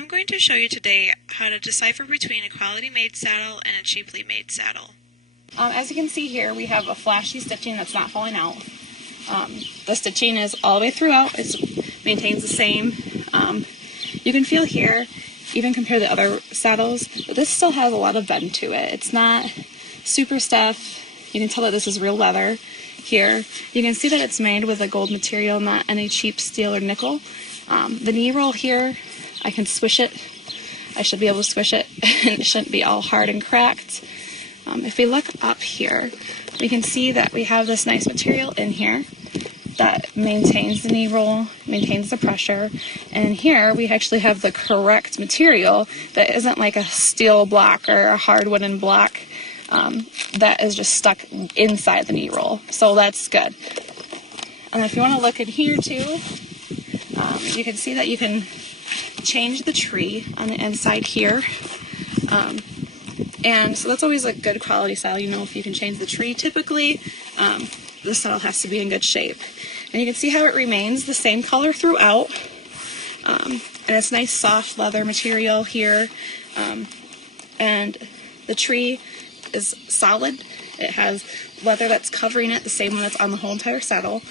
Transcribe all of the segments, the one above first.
I'm going to show you today how to decipher between a quality made saddle and a cheaply made saddle. As you can see here, we have a flashy stitching that's not falling out. The stitching is all the way throughout. It maintains the same. You can feel here, even compared to other saddles, that this still has a lot of bend to it. It's not super stiff. You can tell that this is real leather here. You can see that it's made with a gold material, not any cheap steel or nickel. The knee roll here, I can swish it. I should be able to swish it, and it shouldn't be all hard and cracked. If we look up here, we can see that we have this nice material in here that maintains the knee roll, maintains the pressure, and here we actually have the correct material that isn't like a steel block or a hard wooden block that is just stuck inside the knee roll. So that's good. And if you want to look in here too, you can see that you can change the tree on the inside here. And so that's always a good quality saddle. You know, if you can change the tree, typically the saddle has to be in good shape. And you can see how it remains the same color throughout. And it's nice soft leather material here. And the tree is solid. It has leather that's covering it, the same one that's on the whole entire saddle.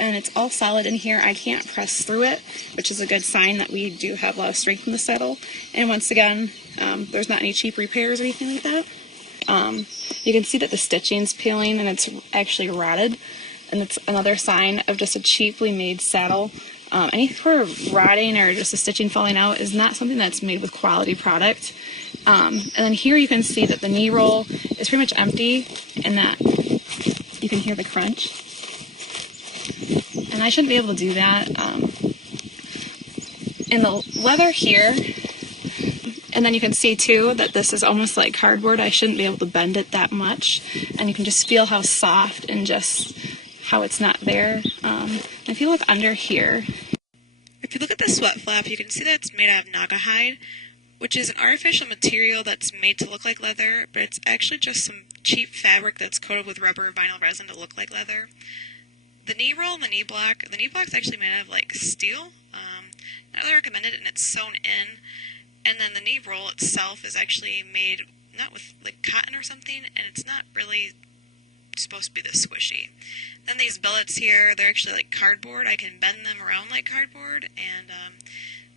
And it's all solid in here. I can't press through it, which is a good sign that we do have a lot of strength in the saddle. And once again, there's not any cheap repairs or anything like that. You can see that the stitching's peeling and it's actually rotted, and it's another sign of just a cheaply made saddle. Any sort of rotting or just the stitching falling out is not something that's made with quality product. And then here you can see that the knee roll is pretty much empty, and that you can hear the crunch. And I shouldn't be able to do that. In the leather here, and then you can see too that this is almost like cardboard. I shouldn't be able to bend it that much. And you can just feel how soft and just how it's not there. If you look under here, if you look at the sweat flap, you can see that it's made out of Naugahyde, which is an artificial material that's made to look like leather, but it's actually just some cheap fabric that's coated with rubber or vinyl resin to look like leather. The knee roll and the knee block's actually made out of like steel, not really recommended, and it's sewn in. And then the knee roll itself is actually made not with like cotton or something, and it's not really supposed to be this squishy. Then these billets here, they're actually like cardboard. I can bend them around like cardboard, and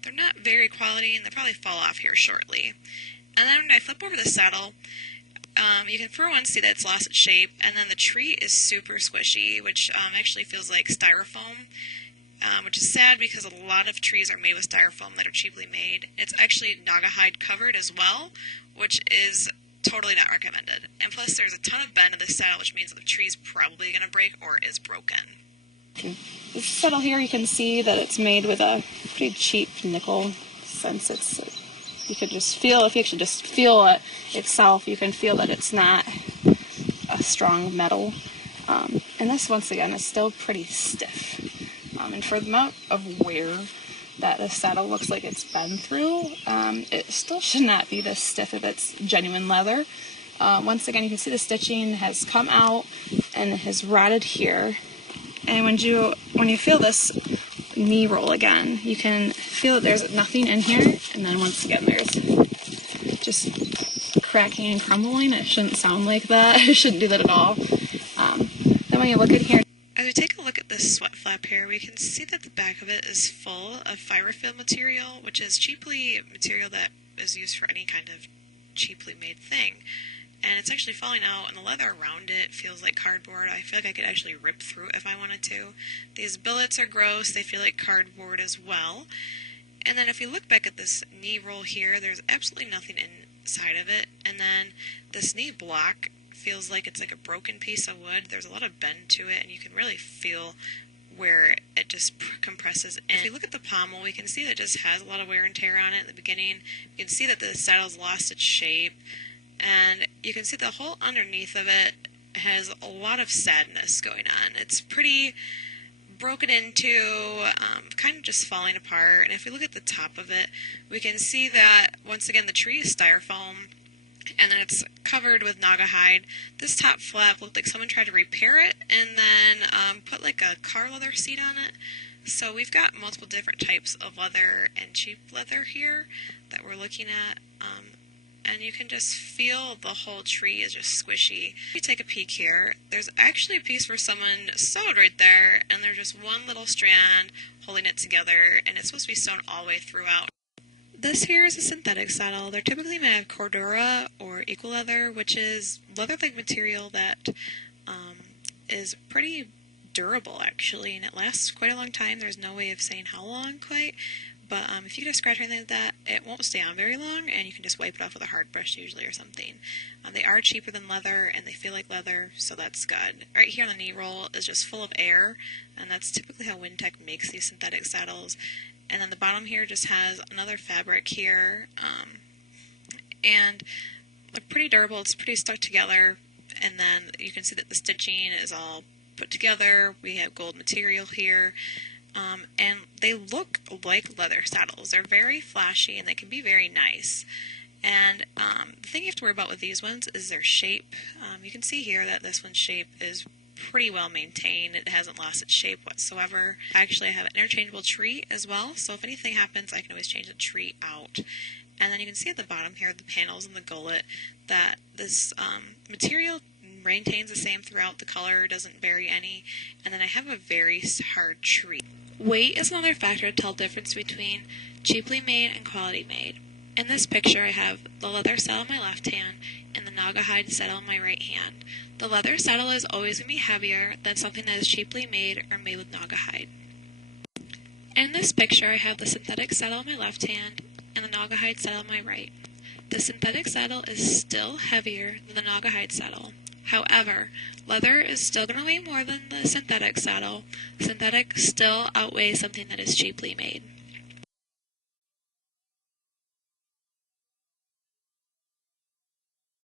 they're not very quality, and they'll probably fall off here shortly. And then when I flip over the saddle, you can for one see that it's lost its shape, and then the tree is super squishy, which actually feels like styrofoam, which is sad because a lot of trees are made with styrofoam that are cheaply made. It's actually Naugahyde covered as well, which is totally not recommended. And plus there's a ton of bend in this saddle, which means that the tree is probably going to break or is broken. This saddle here, you can see that it's made with a pretty cheap nickel, since it's you could just feel, if you actually just feel it itself, you can feel that it's not a strong metal. And this, once again, is still pretty stiff. And for the amount of wear that the saddle looks like it's been through, it still should not be this stiff if it's genuine leather. Once again, you can see the stitching has come out and has rotted here. And when you feel this knee roll again, you can feel that there's nothing in here, and then once again there's just cracking and crumbling. It shouldn't sound like that. It shouldn't do that at all. Then when you look at here, as we take a look at this sweat flap here, we can see that the back of it is full of Firafil material, which is cheaply material that is used for any kind of cheaply made thing. And it's actually falling out, and the leather around it feels like cardboard. I feel like I could actually rip through it if I wanted to. These billets are gross. They feel like cardboard as well. And then if you look back at this knee roll here, there's absolutely nothing inside of it. And then this knee block feels like it's like a broken piece of wood. There's a lot of bend to it, and you can really feel where it just compresses in. If you look at the pommel, we can see that it just has a lot of wear and tear on it at the beginning. You can see that the saddle's lost its shape. And you can see the whole underneath of it has a lot of sadness going on. It's pretty broken into, kind of just falling apart. And if we look at the top of it, we can see that, once again, the tree is styrofoam, and then it's covered with Naugahyde. This top flap looked like someone tried to repair it and then put like a car leather seat on it, So we've got multiple different types of leather and cheap leather here that we're looking at. And you can just feel the whole tree is just squishy. If you take a peek here, there's actually a piece where someone sewed right there, and there's just one little strand holding it together, and it's supposed to be sewn all the way throughout. This here is a synthetic saddle. They're typically made of Cordura or Equal Leather, which is leather-like material that is pretty durable, actually, and it lasts quite a long time. There's no way of saying how long quite. But if you get a scratch or anything like that, it won't stay on very long, and you can just wipe it off with a hard brush usually or something. They are cheaper than leather, and they feel like leather, so that's good. Right here on the knee roll is just full of air, and that's typically how Wintec makes these synthetic saddles. And then the bottom here just has another fabric here, and they're pretty durable. It's pretty stuck together, and then you can see that the stitching is all put together. We have gold material here. And they look like leather saddles. They're very flashy and they can be very nice. And the thing you have to worry about with these ones is their shape. You can see here that this one's shape is pretty well maintained. It hasn't lost its shape whatsoever. Actually, I have an interchangeable tree as well, so if anything happens, I can always change the tree out. And then you can see at the bottom here, the panels and the gullet, that this material maintains the same throughout. The color doesn't vary any. And then I have a very hard tree. Weight is another factor to tell the difference between cheaply made and quality made. In this picture, I have the leather saddle in my left hand and the Naugahyde saddle in my right hand. The leather saddle is always going to be heavier than something that is cheaply made or made with Naugahyde. In this picture, I have the synthetic saddle in my left hand and the Naugahyde saddle in my right. The synthetic saddle is still heavier than the Naugahyde saddle. However, leather is still going to weigh more than the synthetic saddle. Synthetic still outweighs something that is cheaply made.